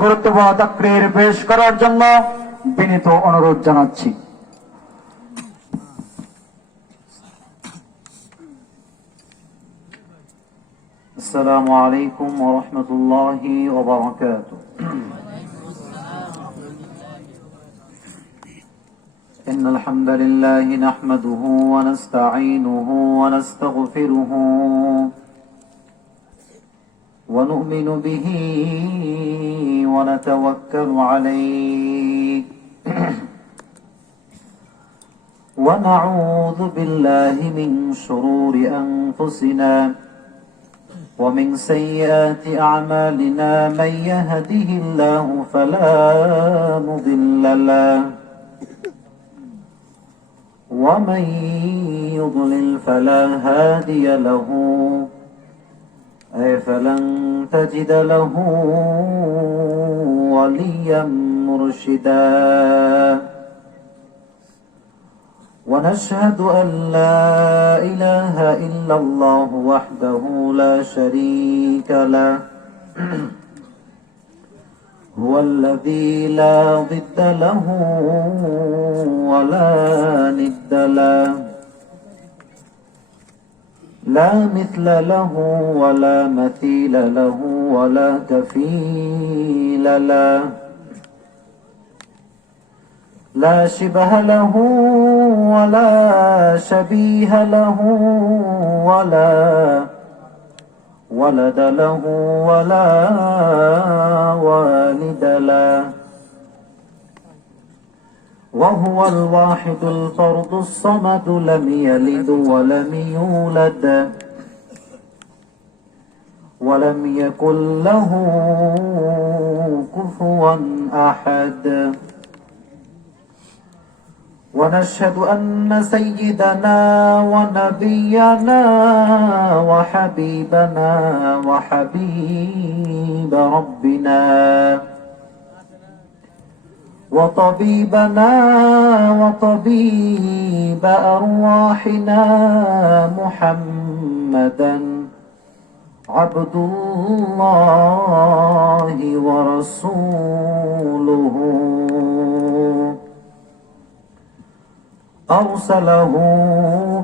গুরুত্বপূর্ণ তাকরীর পেশ করার জন্য বিনীত অনুরোধ জানাচ্ছি। আসসালামু আলাইকুম ওয়া রাহমাতুল্লাহি ওয়া বারাকাতুহু। إن الحمد لله نحمده ونستعينه ونستغفره ونؤمن به ونتوكل عليه ونعوذ بالله من شرور أنفسنا ومن سيئات أعمالنا من يهده الله فلا مضل له ومن يضلل فلا هادي له فلن تجد له وليا مرشدا ونشهد أن لا إله إلا الله وحده لا شريك له هو الذي لا ضد له ولا ند له لا مثل له ولا مثيل له ولا كفيل له لا شبه له ولا شبيه له ولا ولد له ولا والد له وهو الواحد الفرد الصمد لم يلد ولم يولد ولم يكن له كفوا أحد ونشهد أن سيدنا ونبينا وحبيبنا وحبيب ربنا وطبيبنا وطبيب أرواحنا محمدا عبد الله ورسوله أرسله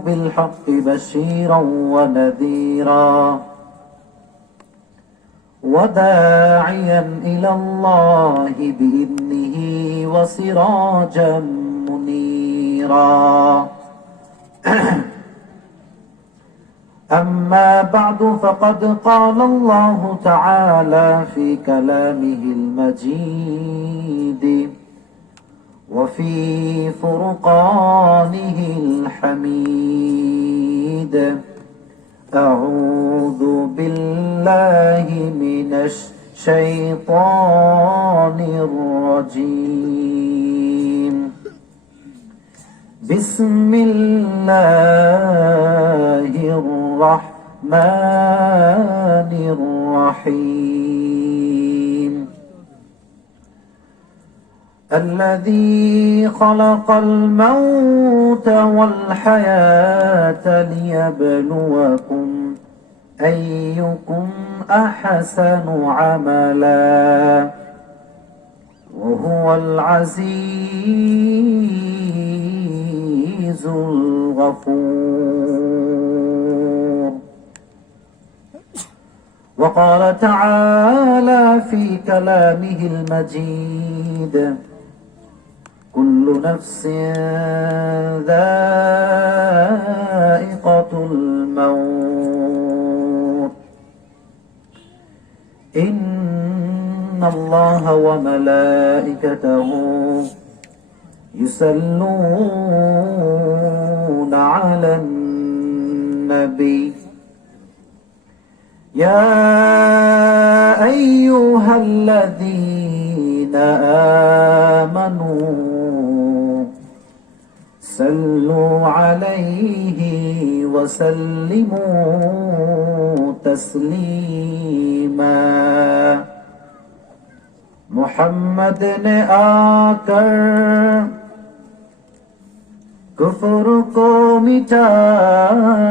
بالحق بشيرا ونذيرا وداعيا إلى الله بإذنه وسراجا منيرا أما بعد فقد قال الله تعالى في كلامه المجيد وفي فرقانه الحميد أعوذ بالله من الشيطان الرجيم بسم الله الرحمن الرحيم الذي خلق الموت والحياة ليبلوكم أيكم أحسن عملا وهو العزيز الغفور وقال تعالى في كلامه المجيد كل نفس ذائقة الموت إن الله وملائكته يصلون على النبي يا أيها الذين آمنوا صلوا عليه وسلموا تسلیما. محمد نے آ کر کفر کو مٹایا،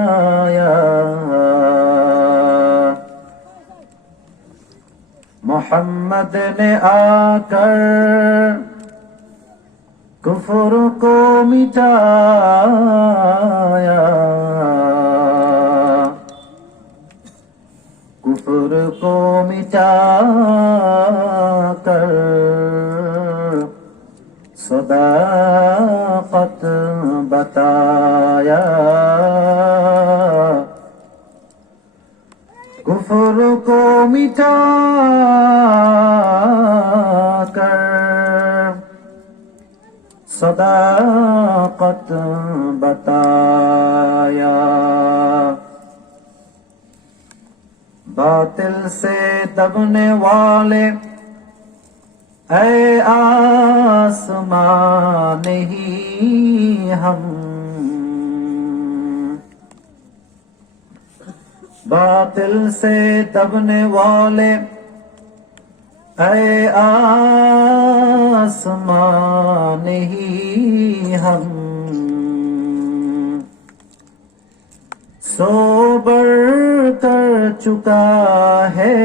मोहम्मद ने आकर कुफ्र को मिटाया, कुफ्र को मिटाकर सदाकत बताया, कुफ्र को मिटाकर सदाकत बताया। बातिल से दबने वाले ऐ आसमां नहीं हम, बातिल से दबने वाले ऐ आसमां नहीं हम, सो बढ़ कर चुका है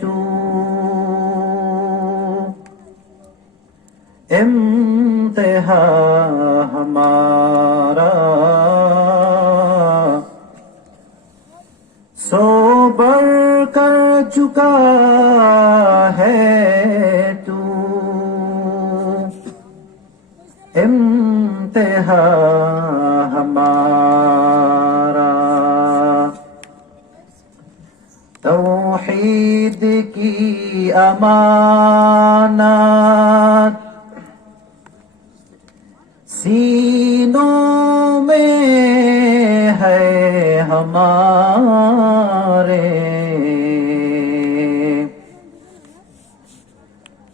तू इम्तिहा हमारा, सो बढ़ कर चुका है तू इम्तिहा हमारा। तौहीद की अमानत सीनों में है हमारे,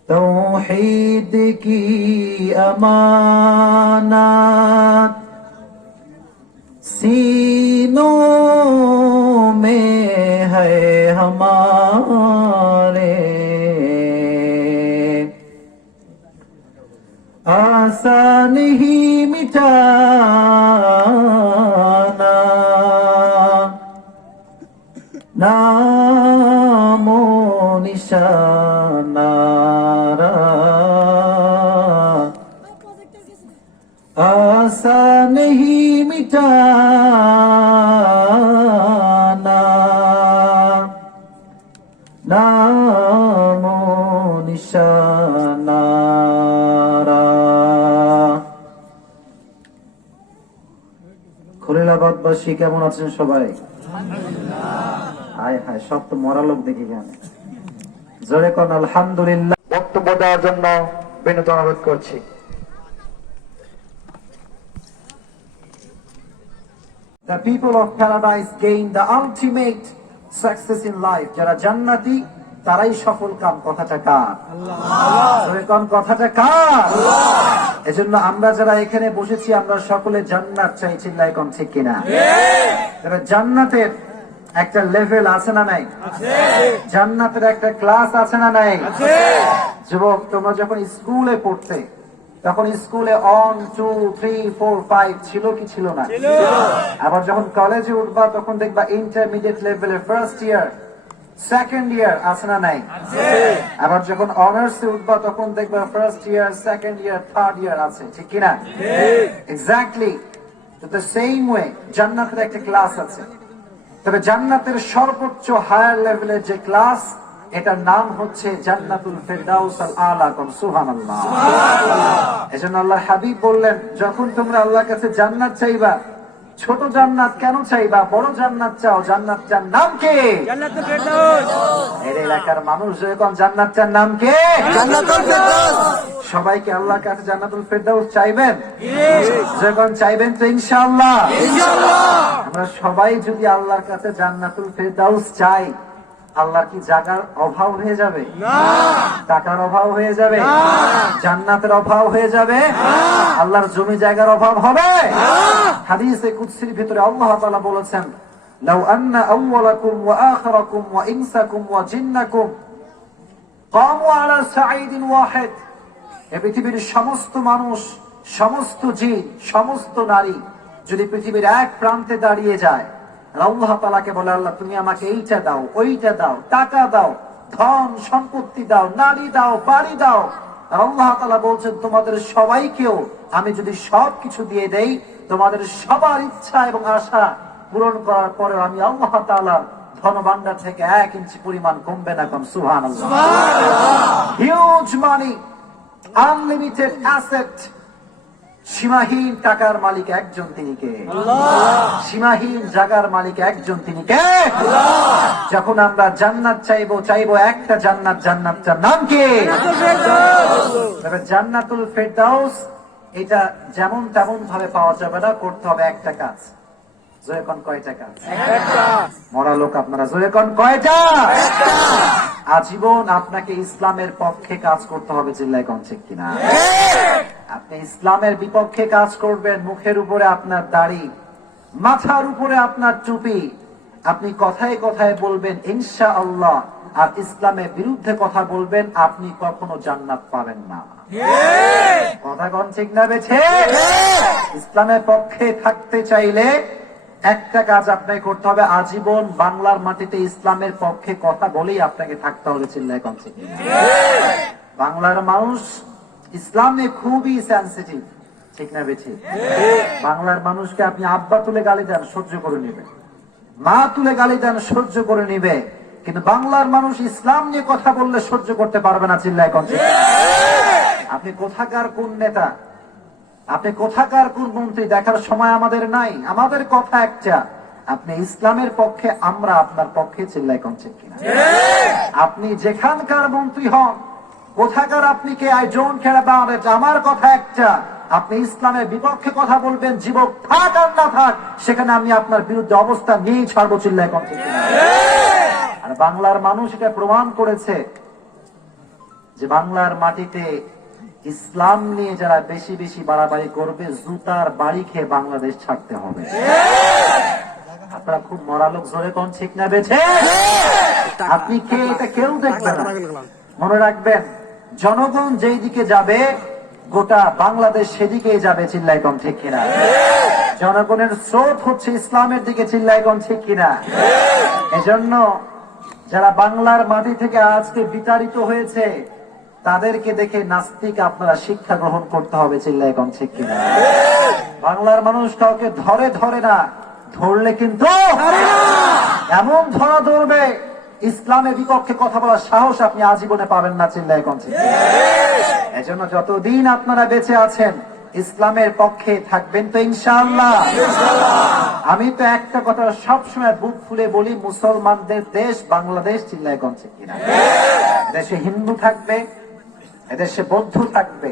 तौहीद की अमानत सीनों में है हमारे, आसान ही मिटाना नामो निशाना, आसान ही मिटाना नामो निशाना। খুলনাবাদবাসী কেমন আছেন সবাই? হায় হায়, সব তো মরা লোক দেখি কেন। জোরে কোন আলহামদুলিল্লাহ। বক্তব্য দেওয়ার জন্য বিনীত অনুরোধ করছি। The people of paradise gain the ultimate success in life. যারা জান্নাতি তারাই সফল কাম। কথাটা কার? আল্লাহ। কথাটা কার? আল্লাহ। এজন্য আমরা যারা এখানে বসেছি আমরা সকলে জান্নাত চাই। চিল্লায় কোন ঠিক কিনা? ঠিক। জান্নাতের একটা লেভেল আছে না নাই? আছে। জান্নাতের একটা ক্লাস আছে না নাই? আছে। যুবক, তোমরা যখন স্কুলে পড়তে তখন স্কুলে 1 2 3 4 5 ছিল কি ছিল না? ছিল। আবার যখন কলেজে উঠবা তখন দেখবা ইন্টারমিডিয়েট লেভেলে ফার্স্ট ইয়ার সেকেন্ড ইয়ার আছে না নাই? আছে। আবার যখন অনার্সে উঠবা তখন দেখবা first year second year third year আছে। ঠিক কি না? ঠিক। এক্স্যাক্টলি দ্য সেম ওয়ে জান্নাতের একটা ক্লাস আছে। তবে জান্নাতের সর্বোচ্চ হায়ার লেভেলের যে ক্লাস, এটার নাম হচ্ছে জান্নাতুল ফিরদাউস আল আলা। কোন সুবহানাল্লাহ। সুবহানাল্লাহ। এজন্য আল্লাহর হাবিব বললেন, যখন তোমরা আল্লাহর কাছে জান্নাত চাইবা, ছোট জান্নাত কেন চাইবা, বড় জান্নাত চাও। জান্নাত চার নাম কি? জান্নাতুল ফিরদাউস। এর এলাকার মানুষ যখন জান্নাত চার নাম কি? জান্নাতুল ফিরদাউস। সবাইকে আল্লাহর কাছে জান্নাতুল ফিরদাউস চাইবেন? যখন চাইবেন তো ইনশাআল্লাহ। ইনশাআল্লাহ। আমরা সবাই যদি আল্লাহর কাছে জান্নাতুল ফিরদাউস চাই, আল্লাহর কি জায়গার অভাব হয়ে যাবে? না। টাকার অভাব হয়ে যাবে? না। জান্নাতের অভাব হয়ে যাবে? না। আল্লাহর জমি জায়গার অভাব হবে? না। হাদিসে কুদসির ভিতরে আল্লাহ তাআলা বলেছেন, লাউ আন্না আউওয়ালাকুম ওয়া আখিরাকুম ওয়া ইনসাকুম ওয়া জিন্নাকুম কামু আলা সাঈদিন ওয়াহিদ। এই পৃথিবীর সমস্ত মানুষ, সমস্ত জিন, সমস্ত নারী যদি পৃথিবীর এক প্রান্তে দাঁড়িয়ে যায়, আল্লাহ তাআলাকে বলে, আল্লাহ তুমি আমাকে এইটা দাও, ওইটা দাও, টাকা দাও, ধন সম্পত্তি দাও, নারী দাও, বাড়ি দাও। আর আল্লাহ তাআলা বলছেন তোমাদের সবাইকেও আমি যদি সবকিছু দিয়ে দেই, তোমাদের সবার ইচ্ছা এবং আশা পূরণ করার পরেও আমি আল্লাহ তাআলার ধনভাণ্ডার থেকে 1 ইঞ্চি পরিমাণ কমবে না। কোন সুবহানাল্লাহ। হিউজ মানি, আনলিমিটেড অ্যাসেট, সীমাহীন টাকার মালিক একজন, তিনি কে? সীমাহীন জায়গার মালিক একজন, তিনি কে? যখন আমরা জান্নাত চাইবো একটা জান্নাত, জান্নাতটার নাম কি? জান্নাতুল ফেরদাউস। এটা যেমন তেমন ভাবে পাওয়া যাবে না, করতে হবে একটা কাজ। জোরে কোন কয়টা কাজ? মরা লোক আপনারা, জোরে কোন কয়টা? আজীবন আপনাকে ইসলামের পক্ষে কাজ করতে হবে। চিল্লায় কোন ঠিক কিনা? আপনি ইসলামের বিপক্ষে কাজ করবেন, মুখের উপরে আপনার দাড়ি, মাথার উপরে আপনার টুপি, আপনি কথায় কথায় বলবেন ইনশাআল্লাহ, আর ইসলামের বিরুদ্ধে কথা বলবেন, আপনি কখনো জান্নাত পাবেন না। কথা কোন ঠিক না বেছে? ইসলামের পক্ষে থাকতে চাইলে একটা কাজ আপনাকে করতে হবে, আজীবন বাংলার মাটিতে ইসলামের পক্ষে কথা বলেই আপনাকে থাকতে হবে। চিল্লায় কোন ঠিক কিনা? বাংলার মানুষ ইসলামে খুবই সেনসিটিভ, ঠিক না বেছে? বাংলার মানুষকে আপনি আব্বা তুলে গালি দেন, সহ্য করে নিবে, মা তুলে গালি দেন, সহ্য করে নিবে, কিন্তু বাংলার মানুষ ইসলাম নিয়ে কথা বললে সহ্য করতে পারবে না। চিল্লায় কোন ঠিক? আপনি কোথাকার কোন নেতা, আপনি কোথাকার কোন মন্ত্রী দেখার সময় আমাদের নাই। আমাদের কথা একটা, আপনি ইসলামের পক্ষে, আমরা আপনার পক্ষে। চিল্লায় কোন ঠিক কিনা? আপনি যেখানকার মন্ত্রী হন, কোথাকার আপনি কে, I don't care about it, আমার কথা একটা, আপনি ইসলামের বিপক্ষে কথা বলবেন, যুবক থাক আর না থাক, সেখানে আমি আপনার বিরুদ্ধে অবস্থান নিয়েই ছাড়বো। চিল্লায় কোন ঠিক কিনা? আর বাংলার মানুষ এটা প্রমাণ করেছে যে বাংলার মাটিতে ইসলাম নিয়ে যারা বেশি বেশি বাড়াবাড়ি করবে, জুতার বাড়ি খেয়ে বাংলাদেশ ছাড়তে হবে। আপনারা খুব মরা লোক, জোরে কোন ঠিক না বেছে? আপনি কে এটা কেউ দেখবে না। মনে রাখবেন, জনগণ যেই দিকে যাবে, গোটা বাংলাদেশ সেদিকেই যাবে। চিল্লায় কোন ঠিক কিনা? জনগণের স্রোত হচ্ছে ইসলামের দিকে। চিল্লায় কোন ঠিক কিনা? এজন্য যারা বাংলার মাটি থেকে আজকে বিতাড়িত হয়েছে, তাদেরকে দেখে নাস্তিক আপনারা শিক্ষা গ্রহণ করতে হবে। চিল্লায় কোন ঠিক কিনা? বাংলার মানুষ কাউকে ধরে ধরে না, ধরলে কিন্তু এমন ধরা ধরবে, ইসলামের বিপক্ষে কথা বলার সাহস আপনি আজীবনে পাবেন না। চিল্লায় কোন ঠিক কিনা? এজন্য যতদিন আপনারা বেঁচে আছেন, ইসলামের পক্ষে থাকবেন তো ইনশাআল্লাহ। আমি তো একটা কথা সবসময় বুক ফুলে বলি, মুসলমানদের দেশ বাংলাদেশ। চিল্লায় কোন ঠিক কিনা? দেশে হিন্দু থাকবে, এদেশে বৌদ্ধ থাকবে,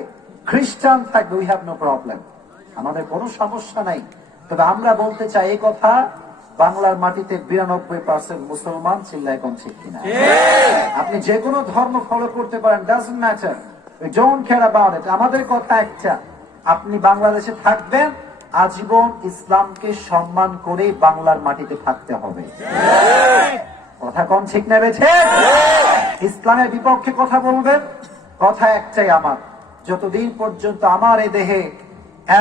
খ্রিস্টান থাকবে, উই হ্যাভ নো প্রবলেম, আমাদের কোনো সমস্যা নাই। তবে আমরা বলতে চাই এই কথা, বাংলার মাটিতে 92% মুসলমান। চিল্লায় কোন ঠিক কিনা? আপনি যে কোনো ধর্ম ফলো করতে পারেন, doesn't matter, we don't care about ইট। আমাদের কথা একটা, আপনি বাংলাদেশে থাকবেন, আজীবন ইসলামকে সম্মান করে বাংলার মাটিতে থাকতে হবে। কথা কোন ঠিক না বেছে? ইসলামের বিপক্ষে কথা বলবেন, কথা একটাই আমার, যতদিন পর্যন্ত আমার এই দেহে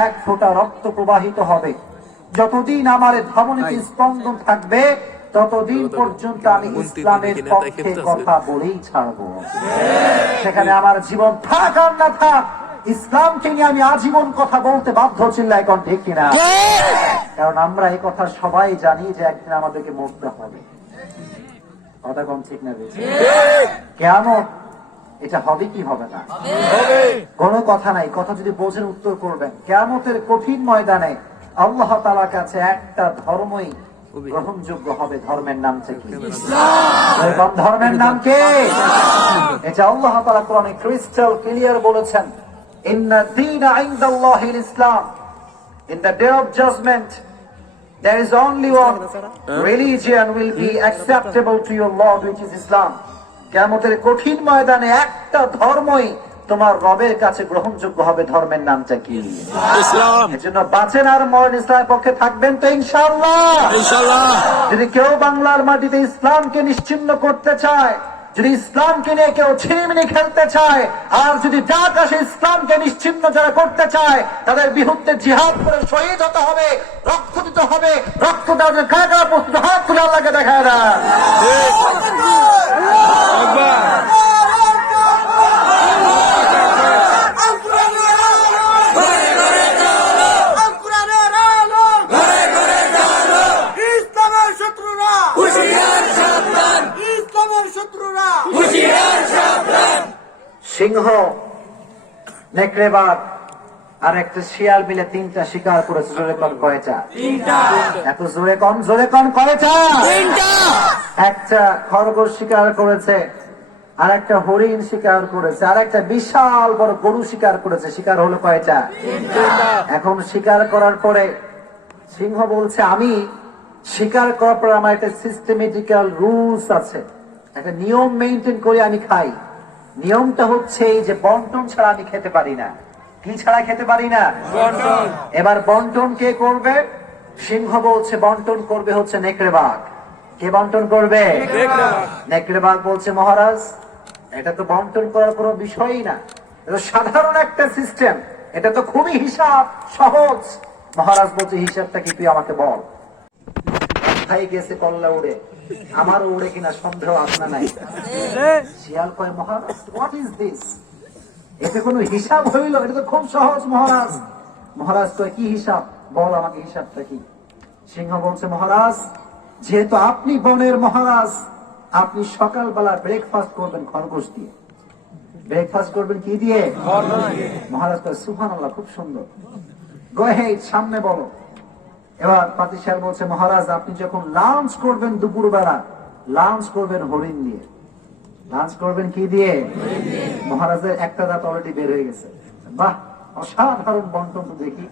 1 ফোঁটা রক্ত প্রবাহিত হবে, যতদিন আমার ধমনীতে স্পন্দন থাকবে, ততদিন পর্যন্ত আমি ইসলামের পক্ষে কথা বলেই ছাড়বো। সেখানে আমার জীবন থাক আর না থাক, ইসলামকে নিয়ে আমি আজীবন কথা বলতে বাধ্য। চিল্লায় কোন ঠিক কিনা? কারণ আমরা এই কথা সবাই জানি যে একদিন আমাদেরকে মরতে হবে। কথা কোন ঠিক না? কিয়ামত এটা হবে কি হবে না? কোনো কথা নাই, কথা যদি বোঝেন উত্তর করবেন। কিয়ামতের কঠিন ময়দানে আল্লাহ তাআলার কাছে একটা ধর্মই গ্রহণযোগ্য হবে। ধর্মের নাম কি? ইসলাম। ধর্মের নাম কি? এটা আল্লাহ তাআলা কোরআনে ক্রিস্টাল ক্লিয়ার বলেছেন, ইন্না দীনা ইনদাল্লাহিল ইসলাম। In the day of judgment, there is only one religion will be acceptable to your Lord, which is Islam. কিয়ামতের কঠিন ময়দানে একটা ধর্মই তোমার রবের কাছে গ্রহণযোগ্য হবে। ধর্মের নামটা কি? ইসলাম। এজন্য বাঁচেন আর মরেন ইসলামের পক্ষে থাকবেন তো ইনশাআল্লাহ। ইনশাআল্লাহ। যদি কেউ বাংলার মাটিতে ইসলামকে নিশ্চিহ্ন করতে চায়, যদি ইসলামকে নিয়ে কেউ ছিনিমিনি খেলতে চায়, আর যদি ডাক আসে ইসলামকে নিশ্চিহ্ন যারা করতে চায়, তাদের বিরুদ্ধে জিহাদ করে শহীদ হতে হবে, রক্ত দিতে হবে। রক্ত দেওয়ার জন্য কারা কারা প্রস্তুত, হাত তুলে আল্লাহকে দেখায় না। সিংহ, নেকড়ে বাঘ আর একটা শিয়াল মিলে 3টা শিকার করেছে। জোরে কন কয়টা? এত জোরে কন কয়টা? একটা খরগোশ শিকার করেছে, আর একটা হরিণ শিকার করেছে, আর একটা বিশাল বড় গরু শিকার করেছে। শিকার হলো কয়টা? এখন শিকার করার পরে সিংহ বলছে, আমি শিকার করার পর আমার একটা সিস্টেমেটিক্যাল রুলস আছে, একটা নিয়ম মেনটেন করে আমি খাই। নিয়মটা হচ্ছে এই যে বন্টন ছাড়া আমি খেতে পারি না। কি ছাড়া খেতে পারি না? এবার বন্টন কে করবে? সিংহ বলছে বন্টন করবে হচ্ছে নেকড়ে বাঘ। কে বন্টন করবে? নেকড়ে বাঘ বলছে, মহারাজ এটা তো বন্টন করার কোনো বিষয়ই না, এটা সাধারণ একটা সিস্টেম, এটা তো খুবই হিসাব সহজ। মহারাজ বলছে, হিসাবটা কি তুই আমাকে বল। খাই গেছে কল্লা উড়ে, আমারও উড়ে কিনা সন্দেহ আসনা নাই। শিয়াল কয়, মহারাজ হোয়াট ইজ দিস? এতে কোনো হিসাব হইল? এটা তো খুব সহজ মহারাজ। মহারাজ কয়, কি হিসাব? বল আমাকে হিসাবটা কি। সিংহ বলছে, মহারাজ যেহেতু আপনি বনের মহারাজ, আপনি সকালবেলা ব্রেকফাস্ট করবেন খরগোশ দিয়ে। ব্রেকফাস্ট করবেন কি দিয়ে? মহারাজ কয়, সুবহানাল্লাহ, খুব সুন্দর, গো হেড, সামনে বলো। এবার পাতি সাহেব বলছে, মহারাজ আপনি যখন লাঞ্চ করবেন দুপুরবেলা, লাঞ্চ করবেন হরিণ দিয়ে। লাঞ্চ করবেন কি দিয়ে? মহারাজের একটা দাঁত অলরেডি বের হয়ে গেছে। বাহ, অসাধারণ বন্টন তো দেখি।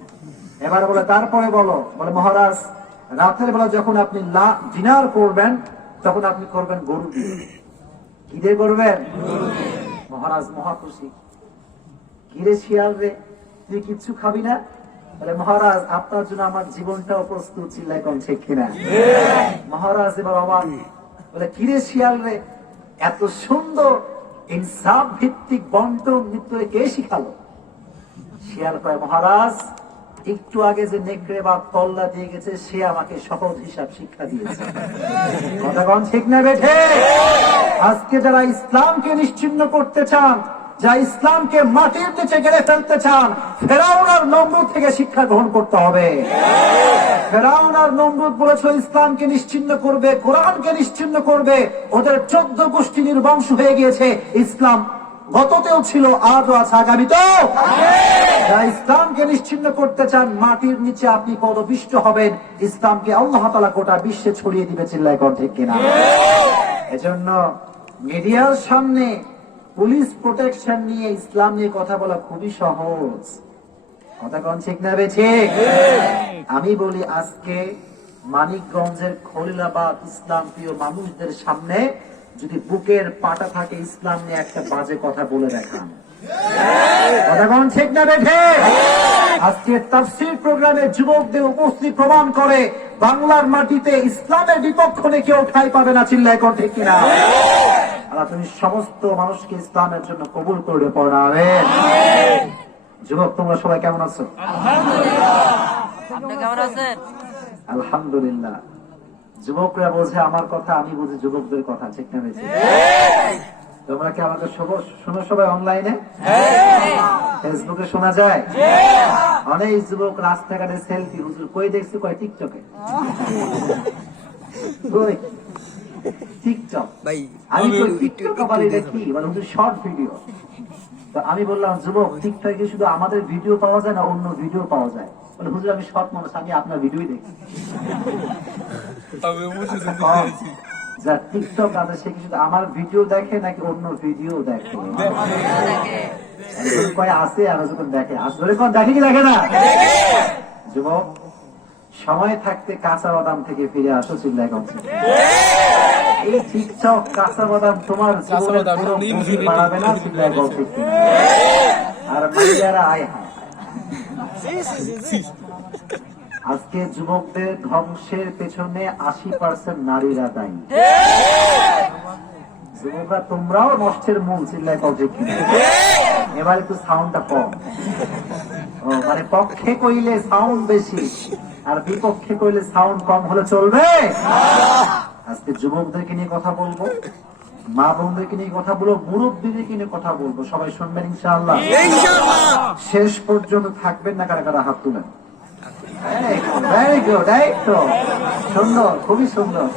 এবার বলে, তারপরে বলো। বলে, মহারাজ রাতের বেলা যখন আপনি ডিনার করবেন, তখন আপনি করবেন গরু দিয়ে। কি দিয়ে করবেন? মহারাজ মহা খুশি। কিরে শিয়াল রে, তুই কিচ্ছু খাবি না? বলে, মহারাজ আপনার জন্য আমার জীবনটাও প্রস্তুত। চিল্লায় কোন ঠিক কিনা? মহারাজ এবার অবাক। বলে, কিরে শিয়াল রে, এত সুন্দর ইনসাফ ভিত্তিক বন্টন নিত্যরে কে শিখালো? শিয়াল কয়, মহারাজ একটু আগে যে নেকড়ে বা কল্লা দিয়ে গেছে, সে আমাকে সহজ হিসাব শিক্ষা দিয়েছে। কথা কোন ঠিক না বেঠে? আজকে যারা ইসলামকে নিশ্চিহ্ন করতে চান, যা ইসলামকে মাটির নিচে গেড়ে ফেলতে চান, ফেরাউন আর নমরুদ থেকে শিক্ষা গ্রহণ করতে হবে। ফেরাউন আর নমরুদ বলেছে ইসলামকে নিশ্চিহ্ন করবে, কোরআনকে নিশ্চিহ্ন করবে। ওদের 14 গোষ্ঠী নির্বংশ হয়ে গিয়েছে। ইসলাম গততেও ছিল, আজও আছে, আগামীতেও। যারা ইসলামকে নিশ্চিহ্ন করতে চান, মাটির নিচে আপনি পদপিষ্ট হবেন। ইসলামকে আল্লাহ তাআলা গোটা বিশ্বে ছড়িয়ে দিবে। চিল্লায় কোন ঠিক কিনা? এজন্য মিডিয়ার সামনে পুলিশ প্রোটেকশন নিয়ে ইসলাম নিয়ে কথা বলা খুবই সহজ। কথা কোন ঠিক না বেছে? আমি বলি, আজকে মানিকগঞ্জের খলিলাবাদ ইসলাম প্রিয় মানুষদের সামনে যদি বুকের পাটা থাকে, ইসলাম নিয়ে একটা বাজে কথা বলে দেখান। কথা কোন ঠিক না বেঠে? আজকে তাফসীর প্রোগ্রামে যুবকদের উপস্থিত প্রমাণ করে, বাংলার মাটিতে ইসলামের বিপক্ষ নিয়ে কেউ ঠাঁই পাবে না। চিল্লায় কোন ঠিক কিনা? আল্লাহ তুমি সমস্ত মানুষকে ইসলামের জন্য কবুল করে পড়াবে। যুবক তোমরা সবাই কেমন আছো? আলহামদুলিল্লাহ। যুবকরা বোঝে আমার কথা, আমি বুঝি যুবকদের কথা। ঠিক না বেশি? তোমরা কি আমাকে শোনো সবাই অনলাইনে? ফেসবুকে শোনা যায়? অনেক যুবক রাস্তাঘাটে সেলফি, হুজুর কই দেখছি? কয় টিকটকে। টিকটক। আমি টিকটক আবার এটা কি? মানে হুজুর শর্ট ভিডিও। তো আমি বললাম, যুবক টিকটকে শুধু আমাদের ভিডিও পাওয়া যায় না, অন্য ভিডিও পাওয়া যায়? বলে, হুজুর আমি শর্ট মানুষ, আমি আপনার ভিডিওই দেখি। যা টিকটক আছে সে কি শুধু আমার ভিডিও দেখে নাকি অন্য ভিডিও দেখে? কয় আছে, আর যখন দেখে আসলে কোন দেখে কি দেখে না? যুবক সময় থাকতে কাঁচা বাদাম থেকে ফিরে আসো। চিল্লায় করছে এই টিকটক কাঁচা বাদাম তোমার জীবনের কোনো বুদ্ধি বাড়াবে না। চিল্লায় করছে আর মাইয়ারা আয় হায়। আজকে যুবকদের ধ্বংসের পেছনে 80% নারীরা দায়ী। যুবকরা তোমরাও নষ্টের মূল, চিল্লায় কও ঠিক কিনা? এবার একটু সাউন্ডটা কম। ও মানে পক্ষে কইলে সাউন্ড বেশি আর বিপক্ষে কইলে সাউন্ড কম হলে চলবে? আজকে যুবকদেরকে নিয়ে কথা বলবো, মা বোনদেরকে নিয়ে কথা বলবো, মুরব্বীদেরকে নিয়ে কথা বলবো। সবাই শুনবেন ইনশাআল্লাহ। শেষ পর্যন্ত থাকবেন না? কারা কারা হাত তুলেন? ভেরি গুড, এই তো সুন্দর, খুবই সুন্দর।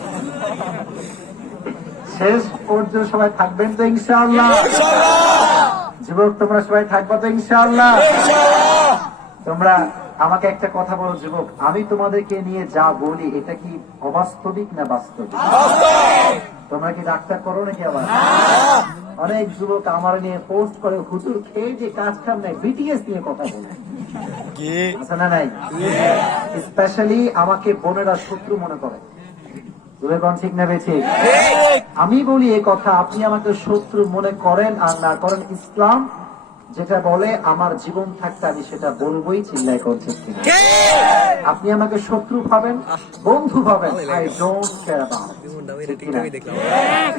শেষ পর্যন্ত সবাই থাকবেন তো ইনশাআল্লাহ? যুবক তোমরা সবাই থাকবা তো ইনশাআল্লাহ? তোমরা আমাকে একটা কথা বলো যুবক, আমি তোমাদেরকে নিয়ে যা বলি এটা কি অবাস্তবিক না বাস্তবিক? তোমরা কি ডাক্তার করো নাকি? আবার অনেক যুবক আমার নিয়ে পোস্ট করে, হুজুর খেয়ে যে কাজ কাম নাই, বিটিএস নিয়ে কথা বলে, আছে না নাই? স্পেশালি আমাকে বোনেরা শত্রু মনে করে। ঠিক না বেঠিক? আমি বলি এই কথা, আপনি আমাকে শত্রু মনে করেন আর না করেন, ইসলাম যেটা বলে আমার জীবন থাকতে আমি সেটা বলবোই, চিল্লাই করছে। আপনি আমাকে শত্রু পাবেন, বন্ধু পাবেন, আই ডোন্ট কেয়ার অ্যাবাউট।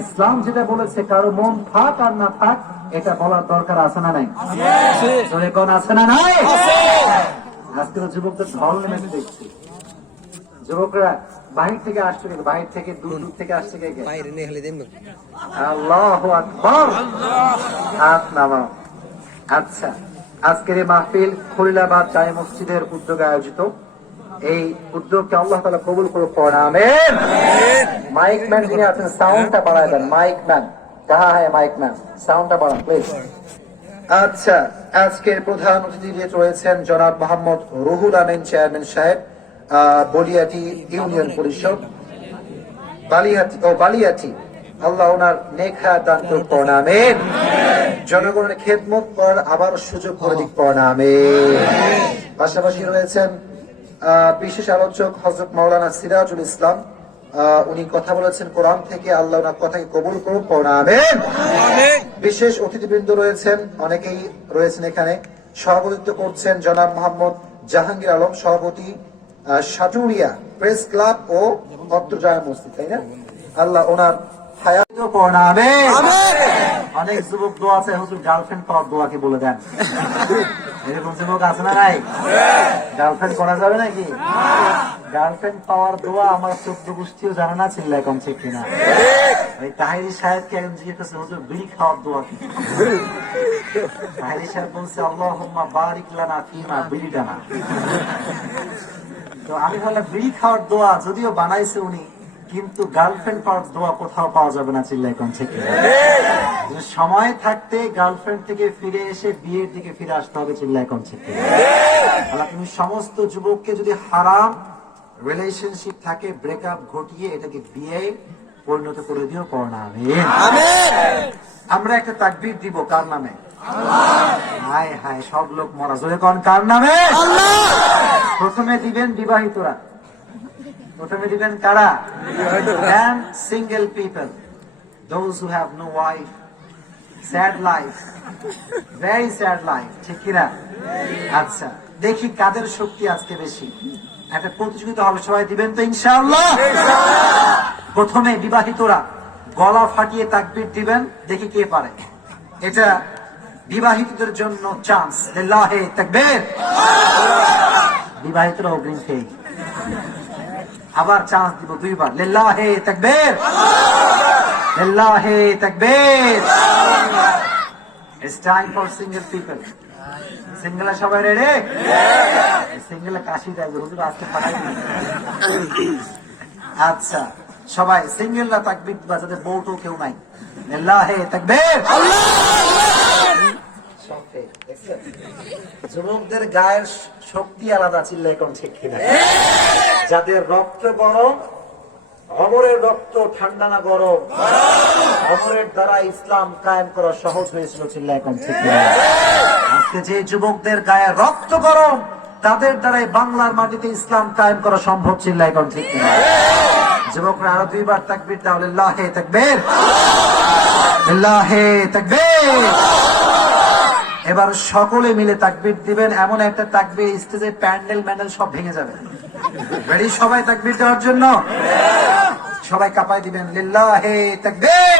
ইসলাম যেটা বলেছে কারো মন থাক আর না থাক, এটা বলার দরকার আছে না নাই? কোন আছে না নাই? আজকে তো যুবকদের ঢল নেমে দেখছি। যুবকরা বাহির থেকে আসছে, বাহির থেকে দূর দূর থেকে আসছে। আল্লাহু আকবার। হাত নামাও। আচ্ছা, আজকের এই মাহফিল খলিলাবাদ জামে মসজিদের উদ্যোগে আয়োজিত। এই উদ্যোগকে আল্লাহ তাআলা কবুল করে পড়া, আমিন। মাইক ম্যান যিনি আছেন সাউন্ডটা বাড়ায় দেন। মাইক ম্যান কাহা হ্যায়? মাইক ম্যান সাউন্ডটা বাড়ান প্লিজ। আচ্ছা, আজকের প্রধান অতিথি রয়েছেন জনাব মোহাম্মদ রুহুল আমিন চেয়ারম্যান সাহেব, বলিয়াটি ইউনিয়ন পরিষদ, বালিয়াটি। আল্লাহ ওনার নেক হায়াত দান করুন, পড়া, আমিন। জনগণের খেদমত করার আবার সুযোগ করে দিক, পড়া, আমিন। পাশাপাশি রয়েছেন বিশেষ আলোচক হযরত মাওলানা সিরাজুল ইসলাম, উনি কথা বলেছেন কোরআন থেকে, আল্লাহ ওনার কথাকে কবুল করুন, পড়া, আমিন। বিশেষ অতিথিবৃন্দ রয়েছেন, অনেকেই রয়েছেন এখানে। সভাপতিত্ব করছেন জনাব মোহাম্মদ জাহাঙ্গীর আলম, সভাপতি সাটুরিয়া প্রেস ক্লাব ও অত্র জামে মসজিদ, তাই না? আল্লাহ ওনার হায়াত পড়া, আমিন। অনেক যুবক দোয়া আছে, হুজুর গার্লফ্রেন্ড পাওয়ার দোয়া কি বলে দেন? এরকম যুবক আছে না নাই? গার্লফ্রেন্ড করা যাবে নাকি? গার্লফ্রেন্ড পাওয়ার দোয়া আমার 14 গোষ্ঠীও জানে না, চিল্লায় কম ঠিক কিনা? ওই তাহিরি সাহেবকে একজন জিজ্ঞেস করছে, হুজুর বিড়ি খাওয়ার দোয়া কি? তাহিরি সাহেব বলছে, আল্লাহুম্মা বারিক লানা ফিমা বিড়িদানা। তো আমি বললাম বিড়ি খাওয়ার দোয়া যদিও বানাইছে উনি, কিন্তু গার্লফ্রেন্ড পাওয়ার দোয়া কোথাও পাওয়া যাবে না, চিল্লাই কম ঠিক কিনা? সময় থাকতে গার্লফ্রেন্ড থেকে ফিরে এসে বিয়ের দিকে ফিরে আসতে হবে, চিল্লাই কম ঠিক কিনা? তুমি সমস্ত যুবককে যদি হারাম রিলেশনশিপ থাকে ব্রেকআপ ঘটিয়ে এটাকে বিয়ে পরিণত করে দিও, পড়া, আমিন। আমরা একটা তাকবীর দিব কার নামে? হায় হায়, সব লোক মরা, জোরে কোন কার নামে? প্রথমে দিবেন বিবাহিতরা, প্রথমে দিবেন কারা? And single people, those who have no wife, sad life, very sad life, ঠিক কিনা? আচ্ছা, দেখি কাদের শক্তি আজকে বেশি। একটা প্রতিযোগিতা হবে, সবাই দিবেন তো ইনশাআল্লাহ? প্রথমে বিবাহিতরা গলা ফাটিয়ে তাকবীর দিবেন, দেখি কে পারে। এটা বিবাহিতদের জন্য চান্স, লিল্লাহি তাকবীর। বিবাহিতরা অগ্রিম খেয়ে আবার চান্স দিব দুইবার, লিল্লাহি তাকবীর, লিল্লাহি তাকবীর। It's time for single people. সিঙ্গেলা সবাই রেডি? সিঙ্গেলা কাশি দেয়, হুজুর আজকে পাঠাই দিন। আচ্ছা, সবাই সিঙ্গেলরা তাকবীর দিবা, যাদের বউটো কেউ নাই, লিল্লাহি তাকবীর। যুবকদের গায়ের শক্তি আলাদা, চিল্লাই কোন ঠিক কিনা? যাদের রক্ত গরম, অমরের রক্ত ঠান্ডা না গরম, অমরের দ্বারা ইসলাম কায়েম করা সহজ হয়েছিল, চিল্লাই কোন ঠিক কিনা? আজকে যে যুবকদের গায়ে রক্ত গরম, তাদের দ্বারাই বাংলার মাটিতে ইসলাম কায়েম করা সম্ভব, চিল্লাই কোন ঠিক কিনা? যুবকরা আরো দুইবার তাকবীর দাও, লিল্লাহি তাকবীর, লিল্লাহি তাকবীর। এবার সকলে মিলে তাকবীর দিবেন, এমন একটা তাকবীর স্টেজে প্যান্ডেল ম্যান্ডেল সব ভেঙে যাবে। রেডি সবাই তাকবীর দেওয়ার জন্য? সবাই কাঁপাই দিবেন লিল্লাহে তাকবীর।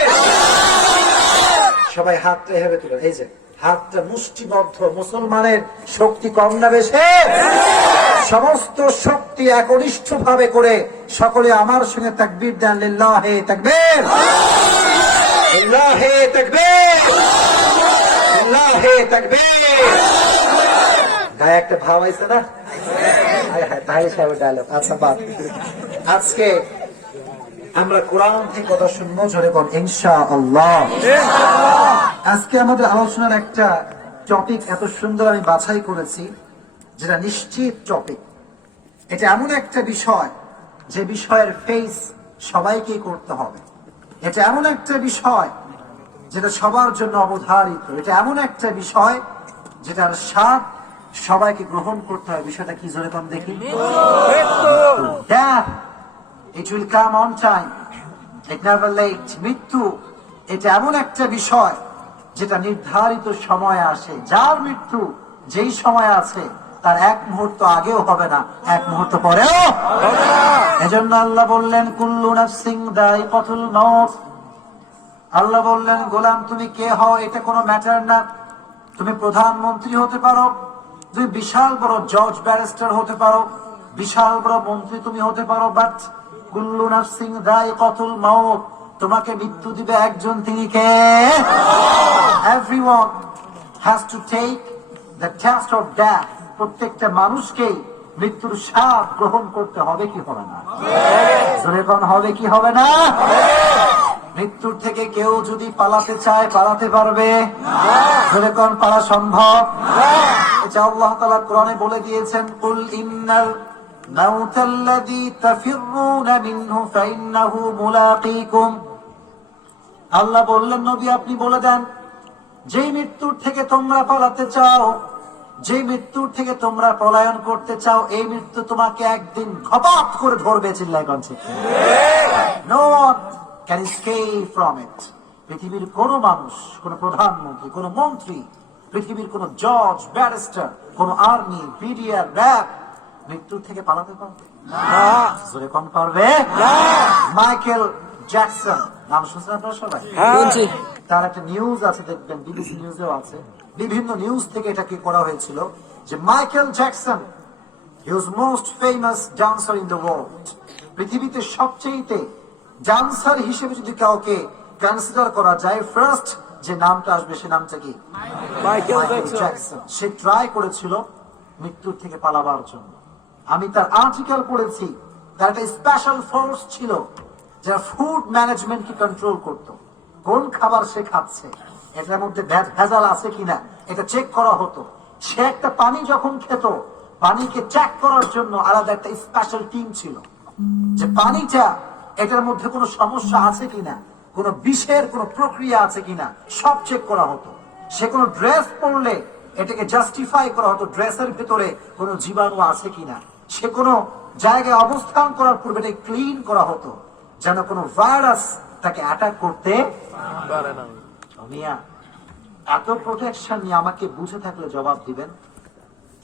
সবাই হাতটা এভাবে তুলেন, এই যে হাতটা মুষ্টিবদ্ধ। মুসলমানের শক্তি কম না বেশি? সমস্ত শক্তি একনিষ্ঠ ভাবে করে সকলে আমার সঙ্গে তাকবীর দেন লিল্লাহে তাকবীর, লিল্লাহে তাকবীর, লিল্লাহে তাকবীর। গায়ে একটা ভাব আইছে না? তাই সাহেবের ডায়লগ। আচ্ছা বাদ, আজকে আমরা কোরআন থেকে কথা শুনবো, জোরে বল ইনশাআল্লাহ। আজকে আমাদের আলোচনার একটা টপিক এত সুন্দর আমি বাছাই করেছি, যেটা নিশ্চিত টপিক। এটা এমন একটা বিষয় যে বিষয়ের ফেস সবাইকে করতে হবে। এটা এমন একটা বিষয় যেটা সবার জন্য অবধারিত। এটা এমন একটা বিষয় যেটার স্বাদ সবাইকে গ্রহণ করতে হবে। বিষয়টা কি জোরে কম দেখি? Death, it will come on time, it never late. মৃত্যু এটা এমন একটা বিষয় যেটা নির্ধারিত সময় আসে। যার মৃত্যু যেই সময় আছে তার এক মুহূর্ত আগেও হবে না, এক মুহূর্ত পরেও। এজন্য আল্লাহ বললেন কুল্লু নাফসিন যায়িকাতুল মাউত। আল্লাহ বললেন গোলাম তুমি কে হও এটা কোনো ম্যাটার না। তুমি প্রধানমন্ত্রী হতে পারো, তুমি বিশাল বড় জজ ব্যারিস্টার হতে পারো, বিশাল বড় মন্ত্রী তুমি হতে পারো, বাট কুল্লু নাফসিন যায়িকাতুল মাউত, তোমাকে মৃত্যু দিবে একজন, তিনি কে? Everyone has to take the test of death. প্রত্যেকটা মানুষকে মৃত্যুর স্বাদ গ্রহণ করতে হবে কি হবে না? জোরে কোন হবে কি হবে না? মৃত্যুর থেকে কেউ যদি পালাতে চায় পালাতে পারবে? জোরে কোন পালা সম্ভব? এটা আল্লাহ তাআলা কোরআনে বলে দিয়েছেন, কুল ইন্নাল মাউতাল্লাযী তাফিররুনা মিনহু ফাইন্নাহু মুলাকীকুম। আল্লাহ বললেন নবী আপনি বলে দেন, যেই মৃত্যুর থেকে তোমরা পালাতে চাও, যে মৃত্যুর থেকে তোমরা পলায়ন করতে চাও, এই মৃত্যু তোমাকে একদিন ঘপাত করে ধরবে। চিল্লায় কোন ঠিক? No one can escape from it. পৃথিবীর কোন মানুষ, কোন প্রধানমন্ত্রী, কোন মন্ত্রী, পৃথিবীর কোন জজ ব্যারিস্টার, কোন আর্মি, বিডিআর, র্যাব মৃত্যুর থেকে পালাতে পারবে না। জোরে কোন পারবে? মাইকেল জ্যাকসন নাম শুনছেন আপনারা সবাই? তার একটা নিউজ আছে, দেখবেন বিবিসি নিউজেও আছে, বিভিন্ন নিউজ থেকে এটাকে করা হয়েছিল যে Michael Jackson he was most famous dancer in the world. পৃথিবীতে সবচেয়ে ডান্সার হিসেবে যদি কাউকে কনসিডার করা যায়, ফার্স্ট যে নামটা আসবে সে নামটা কি? Michael Jackson. সে ট্রাই করেছিল মৃত্যুর থেকে পালাবার জন্য। আমি তার আর্টিকেল পড়েছি, তার একটা স্পেশাল ফোর্স ছিল যারা ফুড ম্যানেজমেন্ট কি কন্ট্রোল করত। কোন খাবার সে খাচ্ছে, এটার মধ্যে ভেজাল আছে কিনা এটা চেক করা হতো। সে একটা পানি যখন খেত, পানিকে চেক করার জন্য আলাদা একটা স্পেশাল টিম ছিল, যে পানিটা এটার মধ্যে কোনো সমস্যা আছে কিনা, কোনো বিষের কোনো প্রক্রিয়া আছে কিনা সব চেক করা হতো। সে কোনো ড্রেস পরলে এটাকে জাস্টিফাই করা হতো ড্রেসের ভিতরে কোনো জীবাণু আছে কিনা। সে কোনো জায়গায় অবস্থান করার পূর্বে এটা ক্লিন করা হতো যেন কোনো ভাইরাস তাকে অ্যাটাক করতে পারে না। মিয়া এত প্রোটেকশন নিয়ে আমাকে বুঝে থাকলে জবাব দিবেন।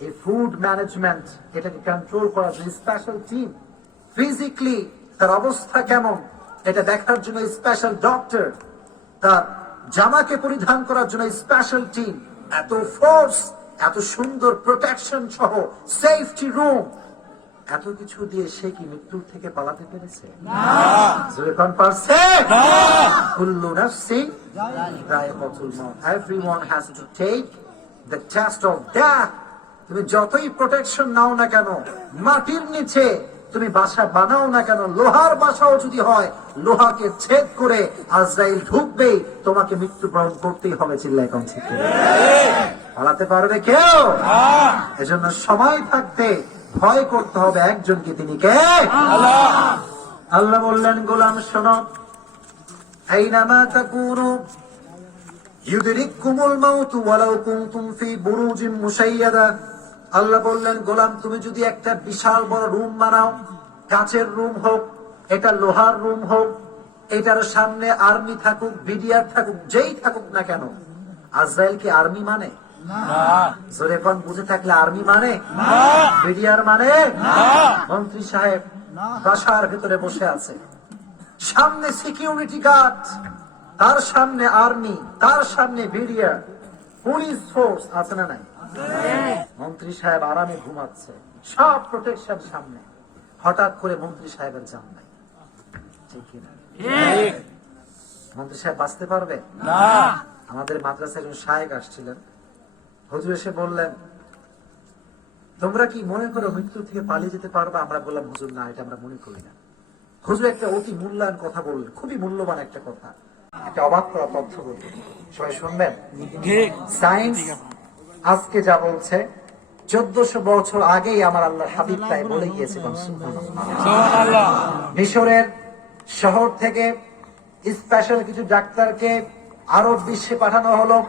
এই ফুড ম্যানেজমেন্ট এটাকে কন্ট্রোল করার জন্য স্পেশাল টিম, ফিজিক্যালি তার অবস্থা কেমন এটা দেখার জন্য স্পেশাল ডক্টর, তার জামাকে পরিধান করার জন্য স্পেশাল টিম, এত ফোর্স, এত সুন্দর প্রোটেকশন সহ সেফটি রুম, এত কিছু দিয়ে সে কি মৃত্যুর থেকে পালাতে পেরেছে? না। যখন পারছে না। কুল্লু নাফসিন যায়িকাতুল মাউত, everyone has to take the test of death. তুমি যতই প্রোটেকশন নাও না কেন, মাটির নিচে তুমি বাসা বানাও না কেন, লোহার বাসাও যদি হয়, লোহাকে ছেদ করে আজরাইল ঢুকবেই, তোমাকে মৃত্যুবরণ করতেই হবে। চিল্লায় কোন ঠিক? পালাতে পারবে কেউ? এজন্য সময় থাকতে ভয় করতে হবে একজনকে, তিনি কে? আল্লাহ। আল্লাহ বললেন গোলাম শোনো, আইনামা তাকুনু ইউদরিকুমুল মাউত ওয়ালাউ কুনতুম ফি বুরুজিম মুশাইয়াদা। আল্লাহ বললেন গোলাম তুমি যদি একটা বিশাল বড় রুম বানাও, কাচের রুম হোক, এটা লোহার রুম হোক, এটার সামনে আর্মি থাকুক, বিডিআর থাকুক, যেই থাকুক না কেন, আজরাইল কি আর্মি মানে? জোরে কোন বুঝে থাকলে আর্মি মানে, বিডিআর মানে, মন্ত্রী সাহেব বাসার ভিতরে বসে আছে, সামনে সিকিউরিটি গার্ড, তার সামনে আর্মি, তার সামনে বিডিআর, পুলিশ ফোর্স আছে না নাই? মন্ত্রী সাহেব আরামে ঘুমাচ্ছে, সব প্রোটেকশন সামনে। হঠাৎ করে মন্ত্রী সাহেবের জান নাই, ঠিক কিনা? মন্ত্রী সাহেব বাঁচতে পারবে না। আমাদের মাদ্রাসায় একজন শায়েখ আসছিলেন, হুজুর এসে বললেন, তোমরা কি মনে করো মৃত্যু থেকে পালিয়ে যেতে পারবে? আমরা বললাম, হুজুর না, এটা আমরা মনে করি না। হুজুর একটা অতি মূল্যায়ন কথা বললেন, খুবই মূল্যবান একটা কথা, একটা অবাক করা তথ্য বললেন, সবাই শুনবেন। সায়েন্স আজকে যা বলছে 1400 বছর আগেই আমার আল্লাহর হাবিব তাই বলে গিয়েছিলেন। সুবহানাল্লাহ। মিশরের শহর থেকে স্পেশাল কিছু ডাক্তারকে আরব বিশ্বে পাঠানো হলো।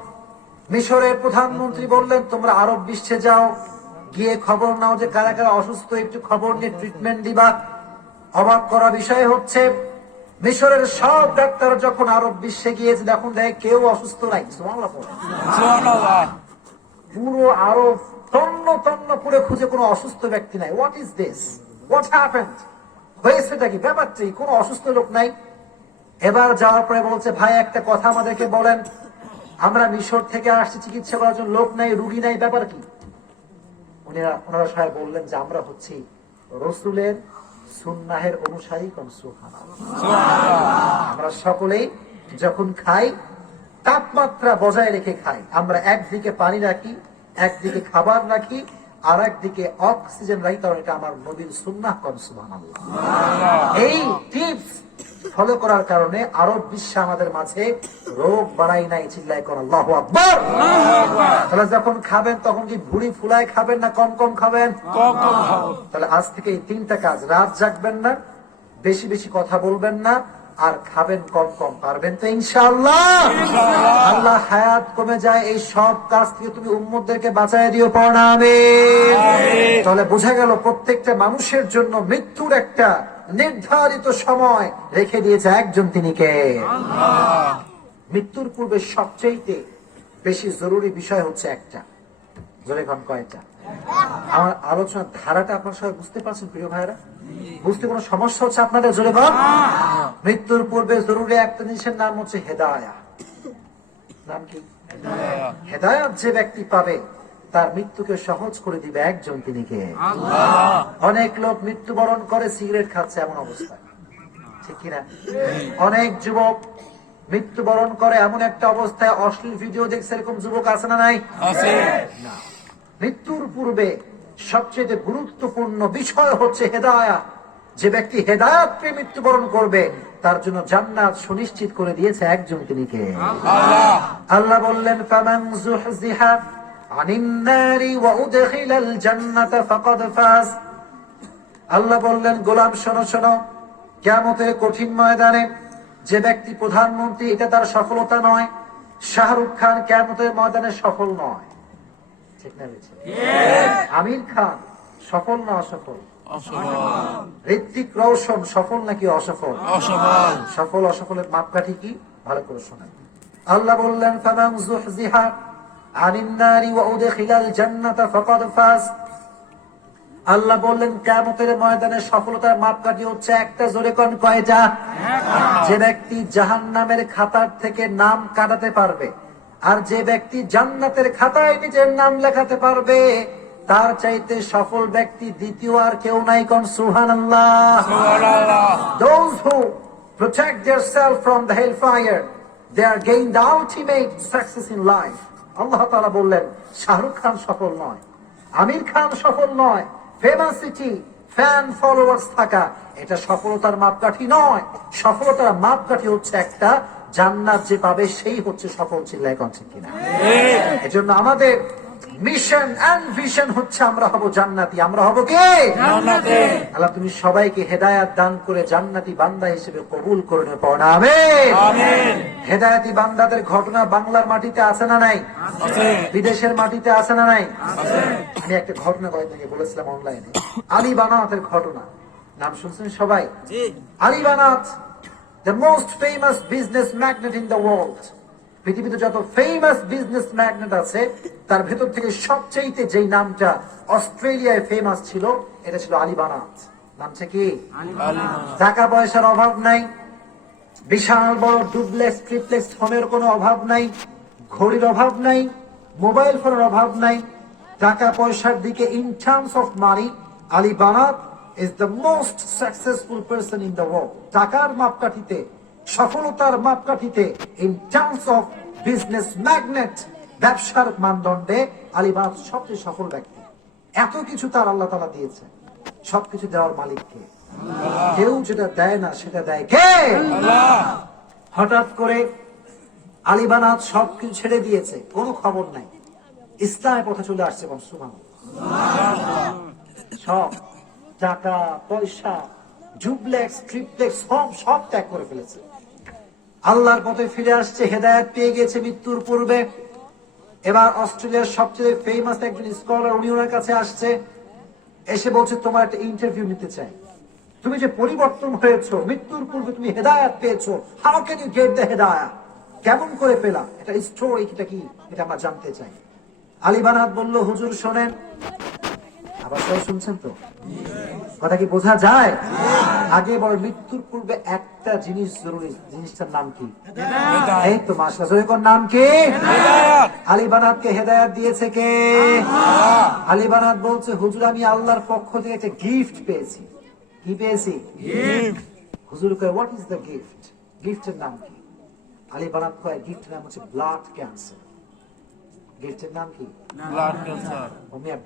মিশরের প্রধানমন্ত্রী বললেন, তোমরা আরব বিশ্বে যাও, গিয়ে খবর নাও যে কারা কারা অসুস্থ, একটু খবর নিয়ে ট্রিটমেন্ট দিবা। অবাক করা বিষয় হচ্ছে, মিশরের সব ডাক্তার যখন আরব বিশ্বে গিয়েছে, দেখুন দেখে কেউ অসুস্থ নাই। সুবহানাল্লাহ। পুরো আরব তন্ন তন্ন করে খুঁজে কোনো অসুস্থ ব্যক্তি নাই। What is this? What happened? হয়েছেটা কি? ব্যাপারটা কোনো অসুস্থ লোক নাই। এবার যাওয়ার পরে বলছে, ভাই একটা কথা আমাদেরকে বলেন, আমরা মিশর থেকে আসছি চিকিৎসা করার জন্য, লোক নাই, রুগী নাই, ব্যাপার কি? ওনারা সবাই বললেন যে আমরা হচ্ছি রসুলের সুন্নাহের অনুসারী। আমরা সকলেই যখন খাই তাপমাত্রা বজায় রেখে খাই। আমরা একদিকে পানি রাখি, একদিকে খাবার রাখি, আর একদিকে অক্সিজেন রাখি, কারণ এটা আমার নবীর সুন্নাহ। সুবহানাল্লাহ। এই টিপস ফলো করার কারণে আরব বিশ্বে আমাদের মাঝে রোগ বাড়াই নাই। চিল্লায় কর আল্লাহু আকবার। তাহলে যখন খাবেন তখন কি ভুঁড়ি ফুলায় খাবেন না কম কম খাবেন? কম কম খাবেন। তাহলে আজ থেকে এই 3টা কাজ, রাত জাগবেন না, বেশি বেশি কথা বলবেন না, আর খাবেন কম কম। পারবেন তো ইনশাআল্লাহ? আল্লাহ হায়াত কমে যায়, এই সব কাজ থেকে তুমি উম্মতদেরকে বাঁচায় দিও, পড়ো না আমিন। তাহলে বোঝা গেল প্রত্যেকটা মানুষের জন্য মৃত্যুর একটা নির্ধারিত সময় রেখে দিয়েছে একজন, তিনি কে? মৃত্যুর পূর্বে সবচেয়ে বেশি জরুরি বিষয় হচ্ছে একটা। জোরে কোন কয়টা? আমার আলোচনার ধারাটা আপনার সবাই বুঝতে পারছেন প্রিয় ভাইরা? বুঝতে কোনো সমস্যা হচ্ছে আপনাদের? জোরে বল। মৃত্যুর পূর্বে জরুরি একটা জিনিসের নাম হচ্ছে হেদায়া। নাম কি? হেদায়াত যে ব্যক্তি পাবে তার মৃত্যুকে সহজ করে দিবে একজন, তিনি কে? অনেক লোক মৃত্যুবরণ করে সিগারেট খাচ্ছে এমন অবস্থায়, ঠিক কিনা? অনেক যুবক মৃত্যুবরণ করে এমন একটা অবস্থায়, অশ্লীল ভিডিও দেখছে, এরকম যুবক আছে না নাই? না। মৃত্যুর পূর্বে সবচেয়ে গুরুত্বপূর্ণ বিষয় হচ্ছে হেদায়াত। যে ব্যক্তি হেদায়াত পেয়ে মৃত্যুবরণ করবে তার জন্য জান্নাত সুনিশ্চিত করে দিয়েছে একজন, তিনি কে? আল্লাহ বললেন, ফামান যুহজিহা আনিন নারি ওয়া উদখিলাল জান্নাতা ফাকাদ ফাজ। আল্লাহ বললেন, গোলাম শোনো শোনো, কিয়ামতের কঠিন ময়দানে যে ব্যক্তি প্রধানমন্ত্রী, এটা তার সফলতা নয়। শাহরুখ খান কিয়ামতের ময়দানে সফল নয়, ঠিক না? আমির খান সফল না অসফল? ঋত্বিক রোশন সফল নাকি অসফল? সফল অসফলের মাপকাঠি কি? ভালো করে শোনেন। আল্লাহ বললেন, ফামান যুহজিহা আনিন নারি ওয়া উদখিলাল জান্নাতা ফাকাদ ফাজ। আল্লাহ বললেন, কিয়ামতের ময়দানে সফলতার মাপকাঠি হচ্ছে একটা। জোরে কোন কয়টা? যে ব্যক্তি জাহান্নামের খাতার থেকে নাম কাটাতে পারবে, আর যে ব্যক্তি জান্নাতের খাতায় নিজের নাম লেখাতে পারবে, তার চাইতে সফল ব্যক্তি দ্বিতীয় আর কেউ নাই। কোন সুবহানাল্লাহ। Those who protect themselves from the hellfire, they are gain the ultimate success in life. আল্লাহ তাআলা বললেন, শাহরুখ খান সফল নয়, আমির খান সফল নয়, ফেমাসিটি, ফ্যান ফলোয়ার্স থাকা, এটা সফলতার মাপকাঠি নয়। সফলতার মাপকাঠি হচ্ছে একটা, জান্নাত যে পাবে সেই হচ্ছে সফল। চিল্লায় কোন ঠিক কিনা? এজন্য আমাদের মিশন এন্ড ভিশন হচ্ছে আমরা হব জান্নাতি। আমরা হব কে? জান্নাতি। আল্লাহ তুমি সবাইকে হেদায়েত দান করে জান্নাতি বান্দা হিসেবে কবুল করে নেও, পড়ো না আমিন। আমিন। হেদায়েতি বান্দাদের ঘটনা বাংলার মাটিতে আছে না নাই? আছে। বিদেশের মাটিতে আছে না নাই? আছে। আমি একটা ঘটনা কয়েকদিন আগে বলেছিলাম অনলাইনে, আলী বানাতের ঘটনা। নাম শুনছেন সবাই? জি। Ali বানাত, the most famous business magnate in the world. পৃথিবীতে যত ফেমাস বিজনেস ম্যাগনেট আছে তার ভেতর থেকে সবচেয়ে যেই নামটা অস্ট্রেলিয়ায় ফেমাস ছিল, এটা ছিল আলী বানাত। নামটা কি? টাকা পয়সার অভাব নাই, বিশাল বড় ডুপ্লেক্স ট্রিপ্লেক্স হোমের কোনো অভাব নাই, ঘড়ির অভাব নাই, মোবাইল ফোনের অভাব নাই। টাকা পয়সার দিকে in terms of money Ali Banat is the most successful person in the world. টাকার মাপকাঠিতে, সফলতার মাপকাঠিতে, in terms of business magnate, ব্যবসার মানদণ্ডে আলী বানাত সবচেয়ে সফল ব্যক্তি। এত কিছু তার আল্লাহ তাআলা দিয়েছে, সবকিছু দেওয়ার মালিক কে? কেউ যেটা দেয় না সেটা দেয় কে? হঠাৎ করে আলী বানাত সবকিছু ছেড়ে দিয়েছে, কোনো খবর নাই, ইসলামের পথে চলে আসছে। সব টাকা পয়সা, ডুপ্লেক্স ট্রিপ্লেক্স সব ত্যাগ করে ফেলেছে, আল্লাহর পথে ফিরে আসছে, হেদায়েত পেয়ে গেছে মৃত্যুর পূর্বে। এবার অস্ট্রেলিয়ার সবচেয়ে ফেমাস একজন স্কলার উনি ওনার কাছে আসছে, এসে বলছে তোমার একটা ইন্টারভিউ নিতে চাই। তুমি যে পরিবর্তন হয়েছো, মৃত্যুর পূর্বে তুমি হেদায়েত পেয়েছো, how can you get the হেদায়েত? কেমন করে পেলা? এটা স্টোরি, এটা কি, এটা আমরা জানতে চাই। আলী বানাত বলল, হুজুর শোনেন। আবার সবাই শুনছেন তো? কথা কি বোঝা যায়? আগে বল, মৃত্যুর পূর্বে একটা জিনিস জরুরি, জিনিসটার নাম কি? এই তো মাশাআল্লাহ, নাম কি? আলী বানাতকে হেদায়েত দিয়েছে কে? আলী বানাত বলছে, হুজুর আমি আল্লাহর পক্ষ থেকে একটা গিফট পেয়েছি। কি পেয়েছি? হুজুর কয়, হোয়াট ইজ দ্য গিফট? গিফটের নাম কি? আলী বানাত কয়, গিফটের নাম হচ্ছে ব্লাড ক্যান্সার। গিফটের নাম কি? Blood cancer.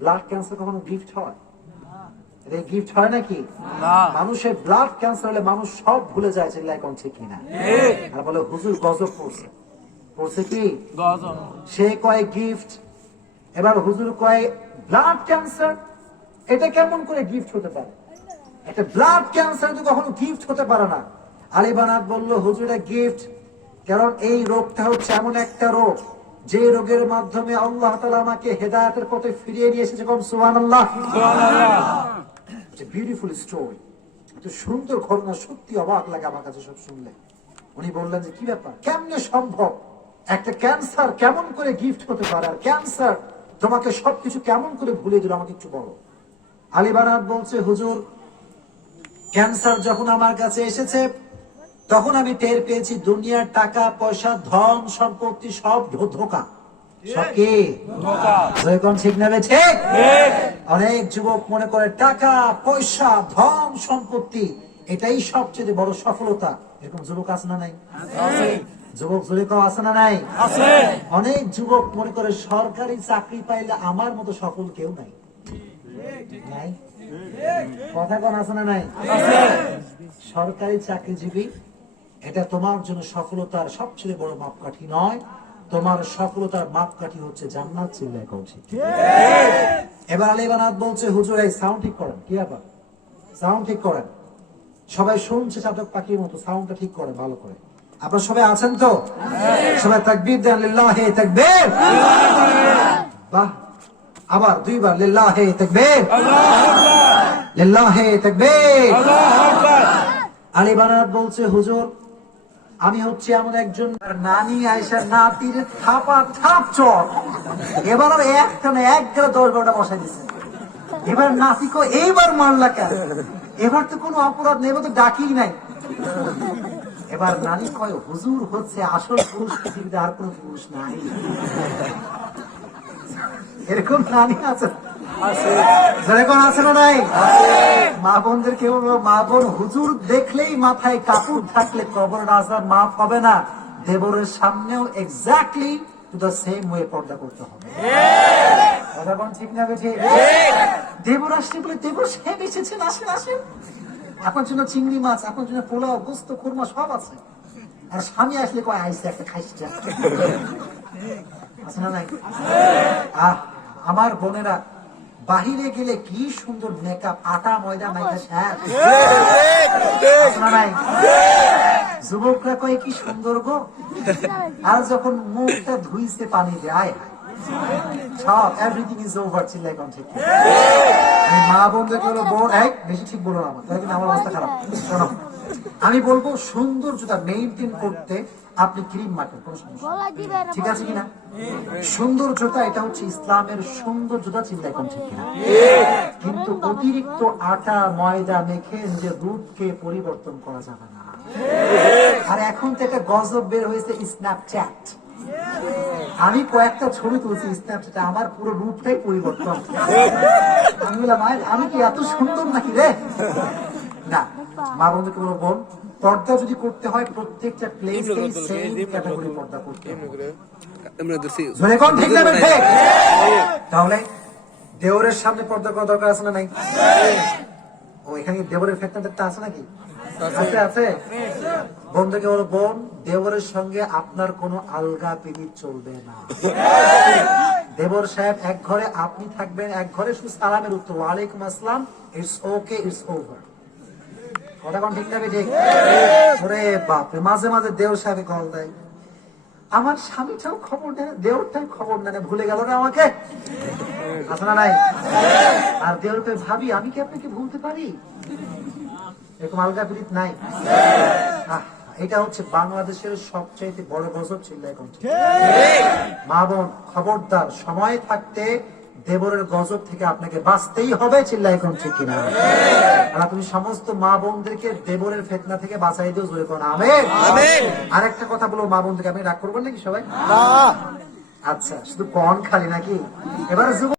ব্লাড ক্যান্সার কখনো গিফট হয়? এটা গিফট হয় নাকি? মানুষের ব্লাড ক্যান্সার হলে মানুষ সব ভুলে যায়, চিল্লায় কোন ঠিক কিনা? আর বলে হুজুর গজব পড়ছে। পড়ছে কি? গজব। সে কয় গিফট। এবার হুজুর কয় ব্লাড ক্যান্সার, এটা কেমন করে গিফট হতে পারে? একটা ব্লাড ক্যান্সার তো কখনো গিফট হতে পারে না। আলী বানাত বলল, হুজুর এটা গিফট, কারণ এই রোগটা হচ্ছে এমন একটা রোগ যে রোগের মাধ্যমে আল্লাহ তাআলা আমাকে হেদায়েতের পথে ফিরিয়ে নিয়ে এসেছে। কোন সুবহানাল্লাহ। বিউটিফুল স্টোরি, এত সুন্দর ঘটনা, সত্যি অবাক লাগে আমার কাছে সব শুনলে। উনি বললেন যে কি ব্যাপার, কেমনে সম্ভব, একটা ক্যান্সার কেমন করে গিফট হতে পারে, আর ক্যান্সার তোমাকে সবকিছু কেমন করে ভুলে দিল, আমাকে একটু বলো। আলী বানাত বলছে, হুজুর ক্যান্সার যখন আমার কাছে এসেছে তখন আমি টের পেয়েছি দুনিয়ার টাকা পয়সা ধন সম্পত্তি সব ধোঁকা। সব কি ধোঁকা? ঠিক না? ঠিক। অনেক যুবক মনে করে টাকা পয়সা ধন সম্পত্তি এটাই সবচেয়ে বড় সফলতা। এরকম যুবক আছে না নাই? যুবক যুবক আছে না নাই? অনেক যুবক মনে করে সরকারি চাকরি পাইলে আমার মতো সফল কেউ নাই। নাই? কথা কোন আছে না নাই? সরকারি চাকরিজীবী এটা তোমার জন্য সফলতার সবচেয়ে বড় মাপকাঠি নয়, তোমার সফলতার মাপকাঠি হচ্ছে জান্নাত। চিল্লায় কোন ঠিক? এবার আলী বানাত বলছে, হুজুর এই সাউন্ড ঠিক করেন। কি ব্যাপার? সাউন্ড ঠিক করেন। সবাই শুনছে চাতক পাখির মতো, সাউন্ডটা ঠিক করেন ভালো করে। আপনারা সবাই আছেন তো? সবাই তাকবীর দেন, লিল্লাহি তাকবীর। বাহ, আবার দুইবার লিল্লাহি তাকবীর, লিল্লাহি তাকবীর। আলী বানাত বলছে, হুজুর আমি হচ্ছে এমন একজন নানি আয়েশা নাতির থাপা থাপ চট, এবার আর একটা না এক গেলে 10-12টা বসাই দিচ্ছে। এবার নাতিকে এইবার মারলা কেন? এবার তো কোনো অপরাধ নেই, এবার তো ডাকি নাই। এবার নানি কয়, হুজুর হচ্ছে আসল পুরুষ, পৃথিবীতে আর কোন পুরুষ নাই। এরকম নানি আছে? যেরকম আছে না নাই? মা বোনদের কেউ, মা বোন হুজুর দেখলেই মাথায় কাপড় থাকলে কবর রাজা মাফ হবে না। দেবরের সামনেও exactly to the same way পর্দা করতে হবে। কথা কোন ঠিক না? ঠিক। দেবর আসলে বলে, দেবর সাহেব এসেছেন, আসেন আসেন, আপনার জন্য চিংড়ি মাছ, আপনার জন্য পোলাও গোস্ত খুরমা সব আছে। আর স্বামী আসলে কয়, আইসে একটা খাইছে। আছে না নাই? আমার বোনেরা বাহিরে গেলে কি সুন্দর মেকআপ, আটা ময়দা মাইখা শেষ। নাই? যুবকরা কয় কি সুন্দর গো, আর যখন মুখটা ধুইছে পানি দেয় সব এভরিথিং ইজ ওভার। চিল্লাই কোন ঠিক? মা বোনদেরকে হলো বোন, বেশি ঠিক বলো না, আমার তাহলে কিন্তু আমার অবস্থা খারাপ। শোনো, আমি বলবো সুন্দর জুতা মেইনটেইন করতে আপনি ক্রিম মাখেন, কোনো সমস্যা নেই। ঠিক আছে কিনা? সুন্দর জুতা এটা হচ্ছে ইসলামের সুন্দর জুতা, চিন্তা এখন ঠিক কিনা? কিন্তু অতিরিক্ত আটা ময়দা মেখে নিজের রূপকে পরিবর্তন করা যাবে না। আর এখন তো একটা গজব বের হয়েছে স্ন্যাপচ্যাট। আমি কয়েকটা ছবি তুলছি স্ন্যাপচ্যাটে, আমার পুরো রূপটাই পরিবর্তন। আমি বললাম আমি কি এত সুন্দর নাকি রে? না, মা বন্ধুকে বলো, বোন পর্দা যদি করতে হয় প্রত্যেকটা প্লেসেই সেম ক্যাটাগরি পর্দা করতে হবে। জোরে কোন ঠিক না ঠিক? তাহলে দেওরের সামনে পর্দা করা দরকার আছে না নাই? ও এখানে দেওরের ফেতনাটা আছে নাকি? আছে আছে। বন্ধুকে বলো, বোন দেওরের সঙ্গে আপনার কোনো আলগা পিরিত চলবে না। দেবর সাহেব এক ঘরে, আপনি থাকবেন এক ঘরে, শুধু সালামের উত্তর ওয়ালাইকুম আসসালাম, ইটস ওকে, ইটস ওভার। কথা কোন ঠিক না ঠিক? ওরে বাপরে, মাঝে মাঝে দেওর সাহেব কল দেয়, আমার স্বামীটাও খবর নেয় না, দেওরটাও খবর নেয় না, ভুলে গেল না আমাকে। আছে না নাই? আর দেওরকে ভাবি, আমি কি আপনাকে ভুলতে পারি? এরকম আলগা পিরিত নাই। এটা হচ্ছে বাংলাদেশের সবচেয়ে বড় গজব। ছিল এখন মা বোন খবরদার, সময় থাকতে দেবরের গজব থেকে আপনাকে বাঁচতেই হবে। চিল্লায় এখন ঠিক কিনা? আর তুমি সমস্ত মা বোনদেরকে দেবরের ফিতনা থেকে বাঁচাই দিও, জোরে কোন আমিন। আরেকটা কথা বলবো মা বোনদেরকে, আপনি রাগ করবেন নাকি সবাই? আচ্ছা, শুধু কন খালি নাকি? এবার যুব